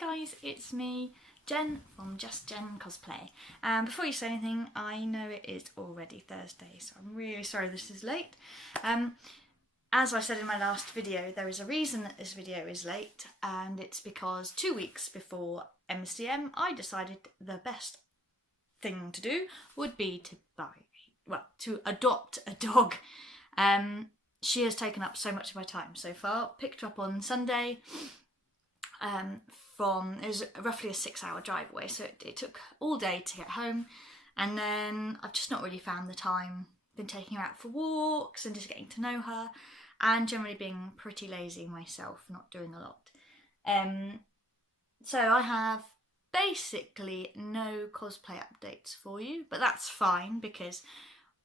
guys, it's me, Jen from Just Jen Cosplay. And before you say anything, I know it is already Thursday, so I'm really sorry this is late. As I said in my last video, there is a reason that this video is late, and it's because 2 weeks before MCM, I decided the best thing to do would be to adopt a dog. She has taken up so much of my time so far. Picked her up on Sunday. It was roughly a 6-hour drive away, so it took all day to get home, and then I've just not really found the time. Been taking her out for walks and just getting to know her, and generally being pretty lazy myself, not doing a lot. So I have basically no cosplay updates for you, but that's fine because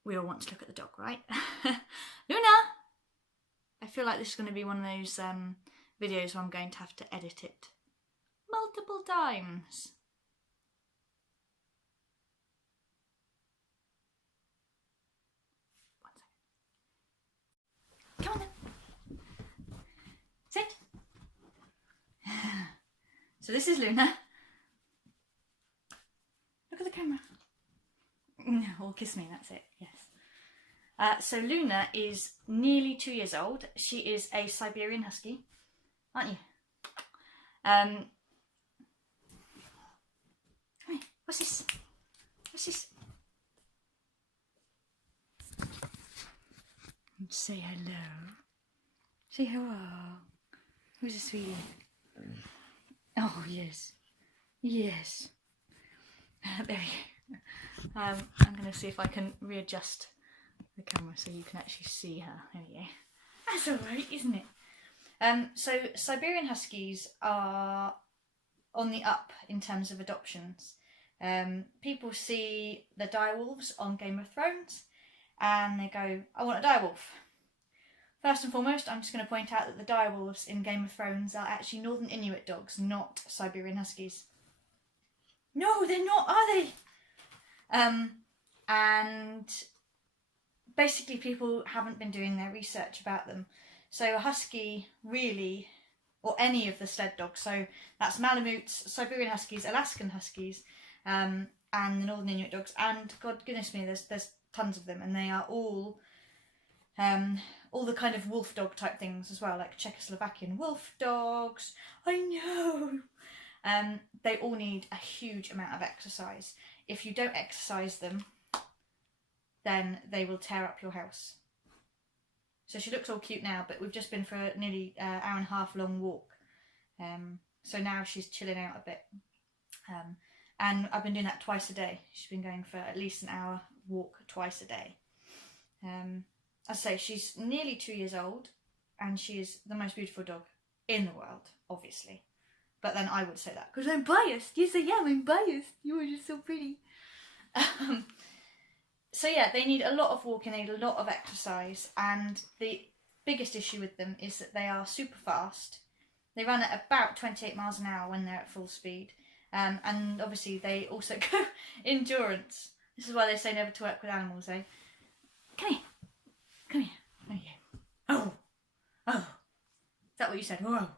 we all want to look at the dog, right? Luna! I feel like this is going to be one of those videos where I'm going to have to edit it multiple times. Come on then. Sit. So this is Luna. Look at the camera. Or kiss me, that's it, yes. So Luna is nearly 2 years old. She is a Siberian Husky, aren't you? Come here. What's this? What's this? Say hello. Say hello. Who's a sweetie? Oh, yes. Yes. There we go. I'm going to see if I can readjust the camera so you can actually see her. There we go. That's alright, isn't it? So Siberian Huskies are on the up in terms of adoptions. People see the direwolves on Game of Thrones and they go, I want a direwolf. First and foremost, I'm just going to point out that the direwolves in Game of Thrones are actually Northern Inuit dogs, not Siberian Huskies. No, they're not, are they? And basically people haven't been doing their research about them. So a husky really, or any of the sled dogs, so that's Malamutes, Siberian Huskies, Alaskan Huskies, and the Northern Inuit dogs, and God goodness me, there's tons of them, and they are all the kind of wolf dog type things as well, like Czechoslovakian wolf dogs. I know. They all need a huge amount of exercise. If you don't exercise them, then they will tear up your house. So she looks all cute now, but we've just been for a nearly hour and a half long walk. So now she's chilling out a bit. And I've been doing that twice a day. She's been going for at least an hour walk twice a day. As I say, she's nearly 2 years old, and she is the most beautiful dog in the world, obviously. But then I would say that because I'm biased. Yes, I am. I'm biased. You are just so pretty. So yeah, they need a lot of walking, they need a lot of exercise, and the biggest issue with them is that they are super fast. They run at about 28 miles an hour when they're at full speed, and obviously they also go endurance. This is why they say never to work with animals, eh? Come here. Come here. There you go. Oh. Oh. Is that what you said? Whoa.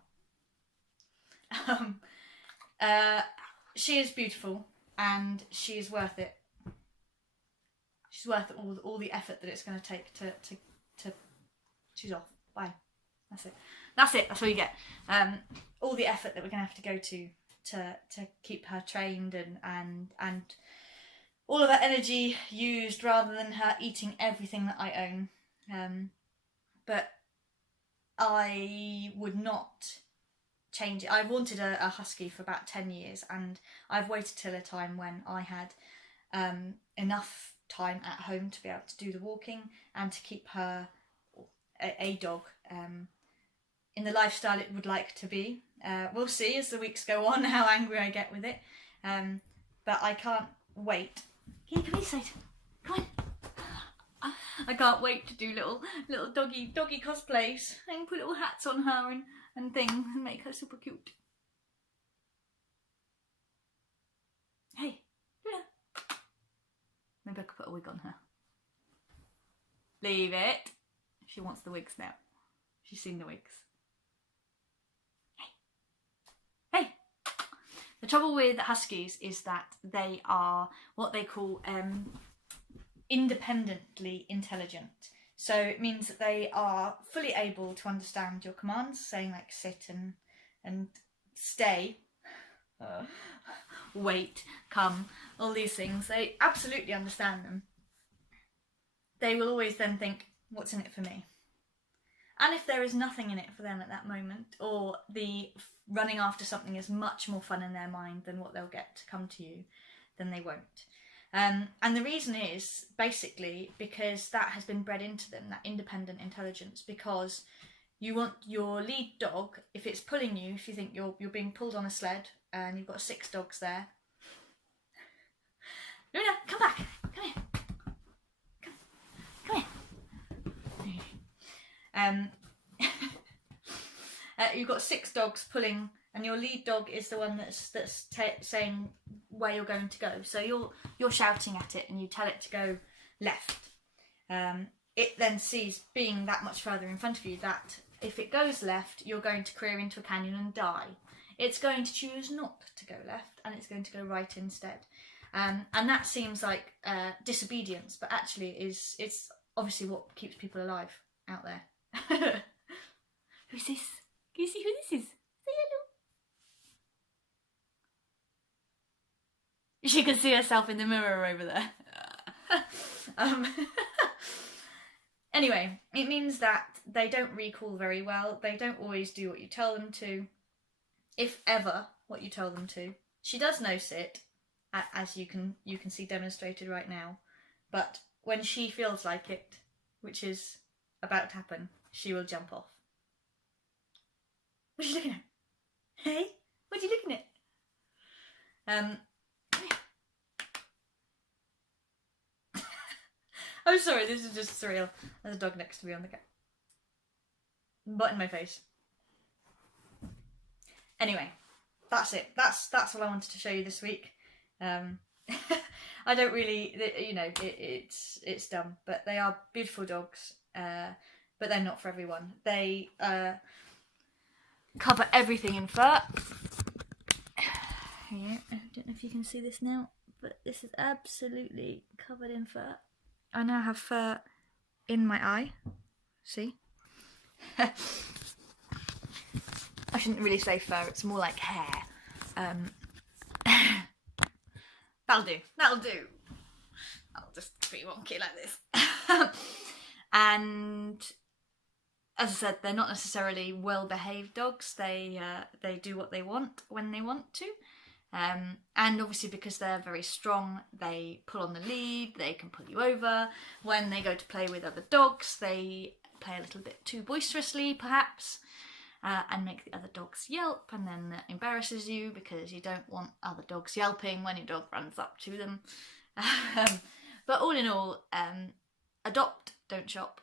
She is beautiful, and she is worth it. She's worth all the effort that it's going to take to she's off. Bye. That's it. That's it. That's all you get. All the effort that we're going to have to go to keep her trained and all of her energy used rather than her eating everything that I own. But I would not change it. I've wanted a husky for about 10 years, and I've waited till a time when I had enough time at home to be able to do the walking and to keep her, a dog, in the lifestyle it would like to be. We'll see as the weeks go on how angry I get with it, but I can't wait. Can you come inside? Come on. I can't wait to do little doggy cosplays and put little hats on her and things and make her super cute. Hey, Luna. Maybe I could put a wig on her. Leave it. She wants the wigs now. She's seen the wigs. Hey. Hey. The trouble with huskies is that they are what they call independently intelligent. So it means that they are fully able to understand your commands, saying like sit and stay, wait, come, all these things. They absolutely understand them. They will always then think, what's in it for me? And if there is nothing in it for them at that moment, or the running after something is much more fun in their mind than what they'll get to come to you, then they won't. And the reason is basically because that has been bred into them, that independent intelligence, because you want your lead dog, if it's pulling you, if you think you're being pulled on a sled and you've got 6 dogs there. Luna, come back. Come here. Come here. You've got 6 dogs pulling, and your lead dog is the one that's saying where you're going to go. So you're shouting at it, and you tell it to go left. It then sees, being that much further in front of you, that if it goes left, you're going to career into a canyon and die. It's going to choose not to go left, and it's going to go right instead. And that seems like disobedience, but actually it's obviously what keeps people alive out there. Who's this? Can you see who this is? Say hello. She can see herself in the mirror over there. Anyway, it means that they don't recall very well. They don't always do what you tell them to, if ever what you tell them to. She does know sit, as you can see demonstrated right now, but when she feels like it, which is about to happen, she will jump off. What are you looking at? Hey, what are you looking at? I'm sorry, this is just surreal. There's a dog next to me on the couch. Butt in my face. Anyway, that's it. That's all I wanted to show you this week. I don't really, you know, it's dumb, but they are beautiful dogs. But they're not for everyone. They cover everything in fur. Here, I don't know if you can see this now, but this is absolutely covered in fur. I now have fur in my eye. See? I shouldn't really say fur, it's more like hair. That'll do. I'll just be wonky like this. And as I said, they're not necessarily well-behaved dogs. They do what they want when they want to. And obviously because they're very strong, they pull on the lead, they can pull you over. When they go to play with other dogs, they play a little bit too boisterously, perhaps, and make the other dogs yelp, and then that embarrasses you because you don't want other dogs yelping when your dog runs up to them. But all in all, adopt, don't shop.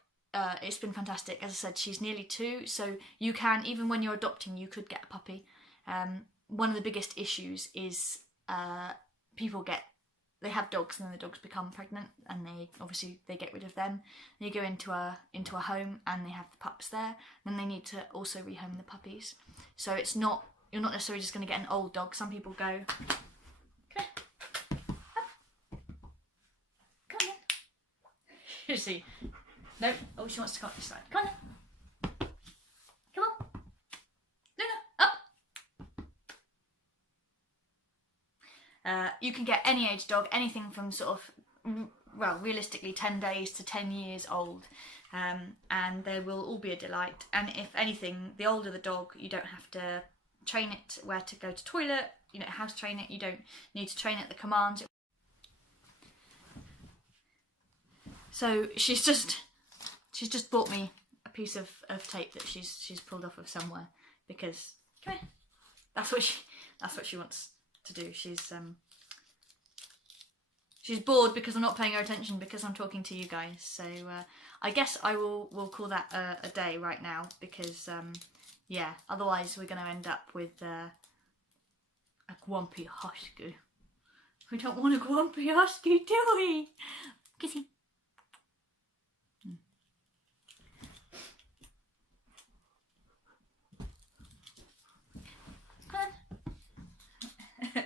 It's been fantastic. As I said, she's nearly 2, so you can, even when you're adopting, you could get a puppy. One of the biggest issues is they have dogs and then the dogs become pregnant, and they get rid of them. They go into a home and they have the pups there. Then they need to also rehome the puppies. So you're not necessarily just going to get an old dog. Some people go, come here, come on. You see, no. Oh, she wants to come up this side. Come on. Come on. Luna, up. You can get any age dog, anything from sort of, well, realistically 10 days to 10 years old, and they will all be a delight. And if anything, the older the dog, you don't have to train it where to go to toilet, you know, how to train it. You don't need to train it the commands. So she's just bought me a piece of tape that she's pulled off of somewhere, because come here, that's what she wants to do. She's bored because I'm not paying her attention because I'm talking to you guys. So I guess we'll call that a day right now, because yeah, otherwise we're going to end up with a grumpy husky. We don't want a grumpy husky, do we? Kissy. Come on.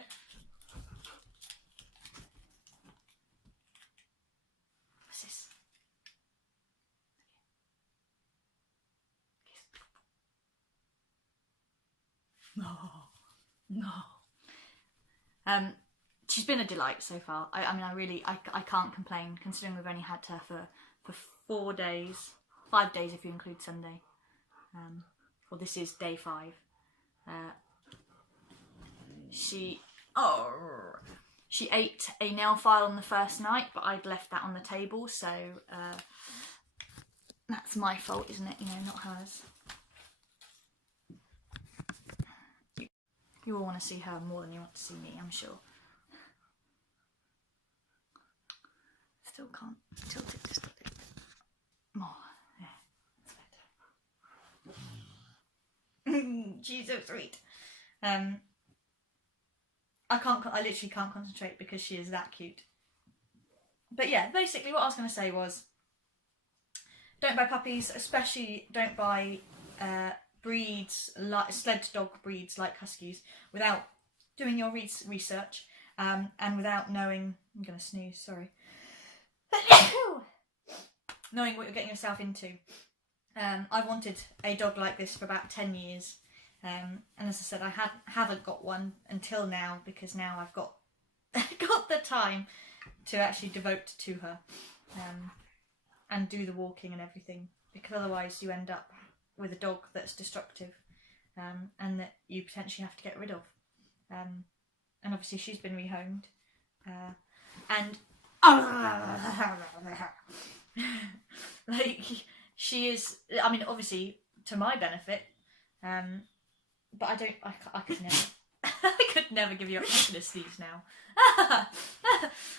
No. She's been a delight so far. I mean, I can't complain considering we've only had her for 4 days, 5 days if you include Sunday. Well, this is day 5. She ate a nail file on the first night, but I'd left that on the table, so that's my fault, isn't it? You know, not hers. You all want to see her more than you want to see me, I'm sure. Still can't tilt it just a bit more. Yeah, she's so sweet. I literally can't concentrate because she is that cute. But yeah, basically what I was going to say was, don't buy puppies, especially don't buy breeds, like sled dog breeds like Huskies, without doing your research and without knowing. I'm going to sneeze, sorry. Knowing what you're getting yourself into. I've wanted a dog like this for about 10 years. And as I said, I haven't got one until now, because now I've got got the time to actually devote to her and do the walking and everything, because otherwise you end up with a dog that's destructive and that you potentially have to get rid of. And obviously she's been rehomed and like she is, I mean, obviously to my benefit, but I could never I could never give you up. I'm gonna sneeze now.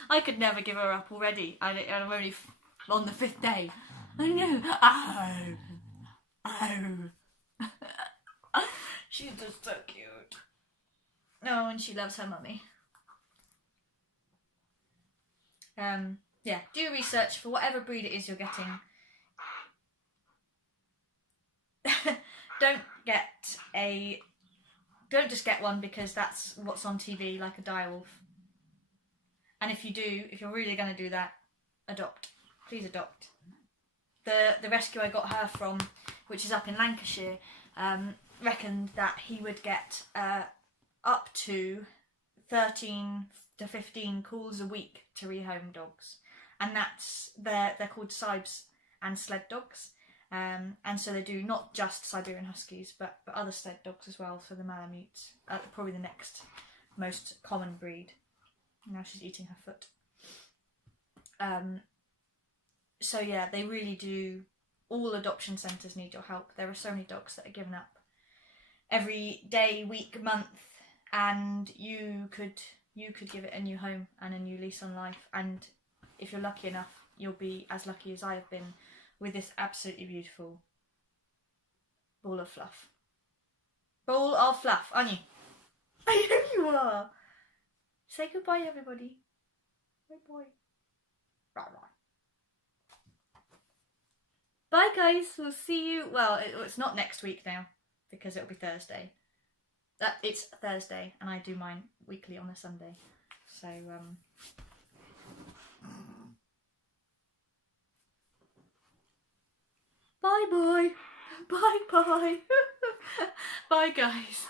I could never give her up already. I'm only on the 5th day. I know. She's just so cute. Oh, and she loves her mummy. Yeah, do research for whatever breed it is you're getting. Don't just get one because that's what's on TV, like a direwolf. And if you're really going to do that, adopt. Please adopt. The rescue I got her from, which is up in Lancashire, reckoned that he would get up to 13 to 15 calls a week to rehome dogs, and they're called Sibes and sled dogs, and so they do not just Siberian Huskies but other sled dogs as well. So the Malamutes, probably the next most common breed. Now she's eating her foot. So yeah, they really do. All adoption centres need your help. There are so many dogs that are given up every day, week, month, and you could give it a new home and a new lease on life. And if you're lucky enough, you'll be as lucky as I have been with this absolutely beautiful ball of fluff. Ball of fluff, aren't you? I know you are. Say goodbye, everybody. Bye-bye. Bye-bye. Bye, guys. We'll see you. Well, it's not next week now, because it'll be Thursday. It's Thursday, and I do mine weekly on a Sunday. So, bye-bye. Bye-bye. Bye, guys.